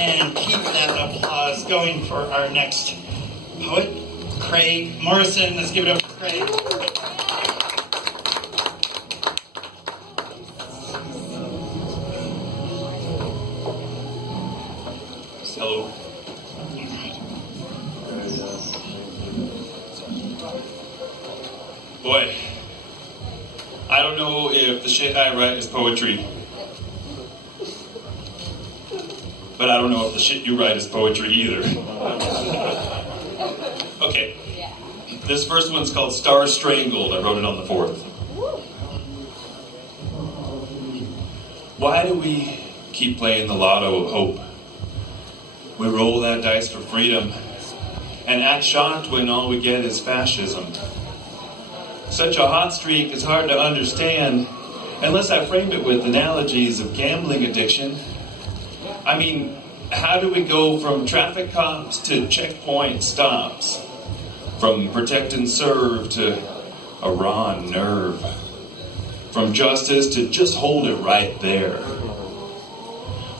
And keep that applause going for our next poet, Craig Morrison. Let's give it up for Craig. Hello. Boy, I don't know if the shit I write is poetry. But I don't know if the shit you write is poetry either. Okay. This first one's called Star-Strangled. I wrote it on the 4th. Why do we keep playing the lotto of hope? We roll that dice for freedom and act shocked when all we get is fascism. Such a hot streak is hard to understand unless I frame it with analogies of gambling addiction. I mean, how do we go from traffic cops to checkpoint stops? From protect and serve to a raw nerve? From justice to just hold it right there?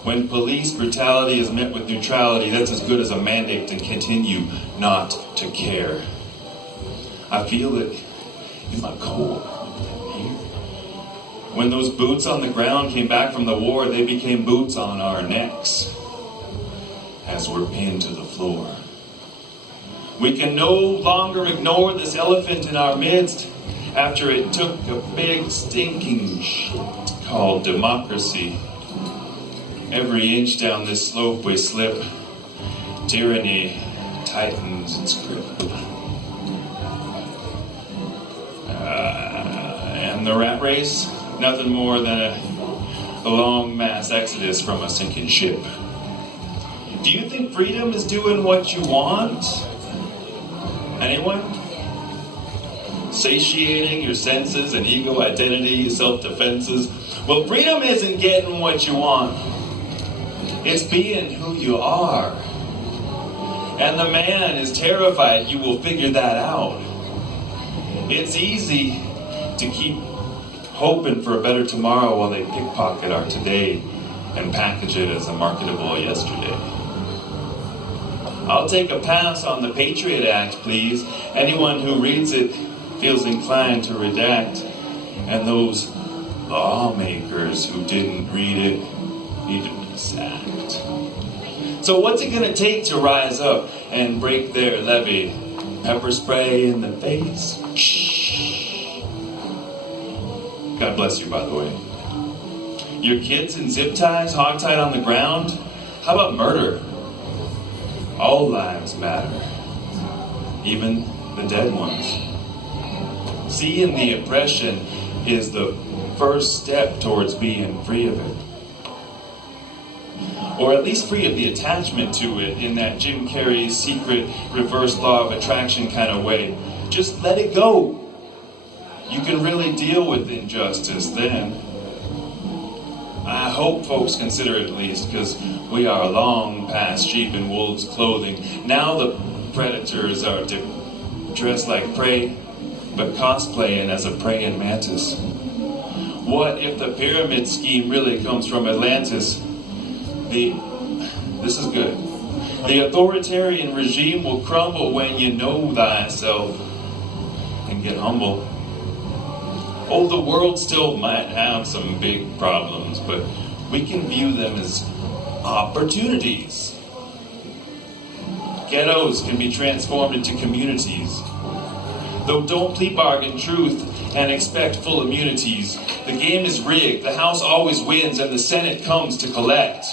When police brutality is met with neutrality, that's as good as a mandate to continue not to care. I feel it in my core. When those boots on the ground came back from the war, they became boots on our necks as we're pinned to the floor. We can no longer ignore this elephant in our midst after it took a big stinking shit called democracy. Every inch down this slope we slip, tyranny tightens its grip. And the rat race? Nothing more than a long mass exodus from a sinking ship. Do you think freedom is doing what you want? Anyone? Satiating your senses and ego identity, self-defenses? Well, freedom isn't getting what you want. It's being who you are. And the man is terrified you will figure that out. It's easy to keep hoping for a better tomorrow while they pickpocket our today and package it as a marketable yesterday. I'll take a pass on the Patriot Act, please. Anyone who reads it feels inclined to redact. And those lawmakers who didn't read it need to be sacked. So what's it gonna take to rise up and break their levee? Pepper spray in the face? Shh. God bless you, by the way. Your kids in zip ties, hogtied on the ground? How about murder? All lives matter, even the dead ones. Seeing the oppression is the first step towards being free of it. Or at least free of the attachment to it in that Jim Carrey's secret reverse law of attraction kind of way. Just let it go. You can really deal with injustice then. I hope folks consider it at least, because we are long past sheep in wolves' clothing. Now the predators are dressed like prey, but cosplaying as a praying mantis. What if the pyramid scheme really comes from Atlantis? This is good. The authoritarian regime will crumble when you know thyself and get humble. Oh, the world still might have some big problems, but we can view them as opportunities. Ghettos can be transformed into communities. Though don't plea bargain truth and expect full immunities. The game is rigged, the House always wins, and the Senate comes to collect.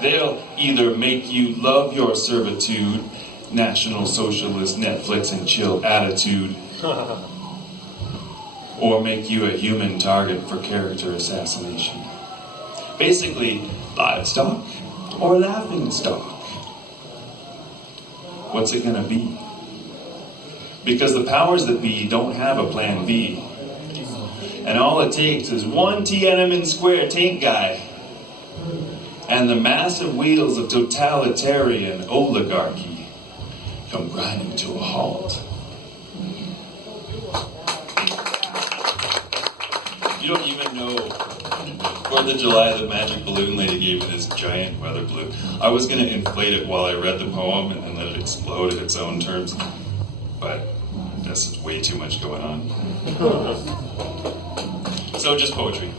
They'll either make you love your servitude, National Socialist Netflix and chill attitude, or make you a human target for character assassination. Basically, livestock or laughingstock. What's it gonna be? Because the powers that be don't have a plan B. And all it takes is one Tiananmen Square tank guy and the massive wheels of totalitarian oligarchy come grinding to a halt. You don't even know 4th of July, the magic balloon lady gave me this giant weather balloon. I was going to inflate it while I read the poem and then let it explode at its own terms, but I guess it's way too much going on. So just poetry.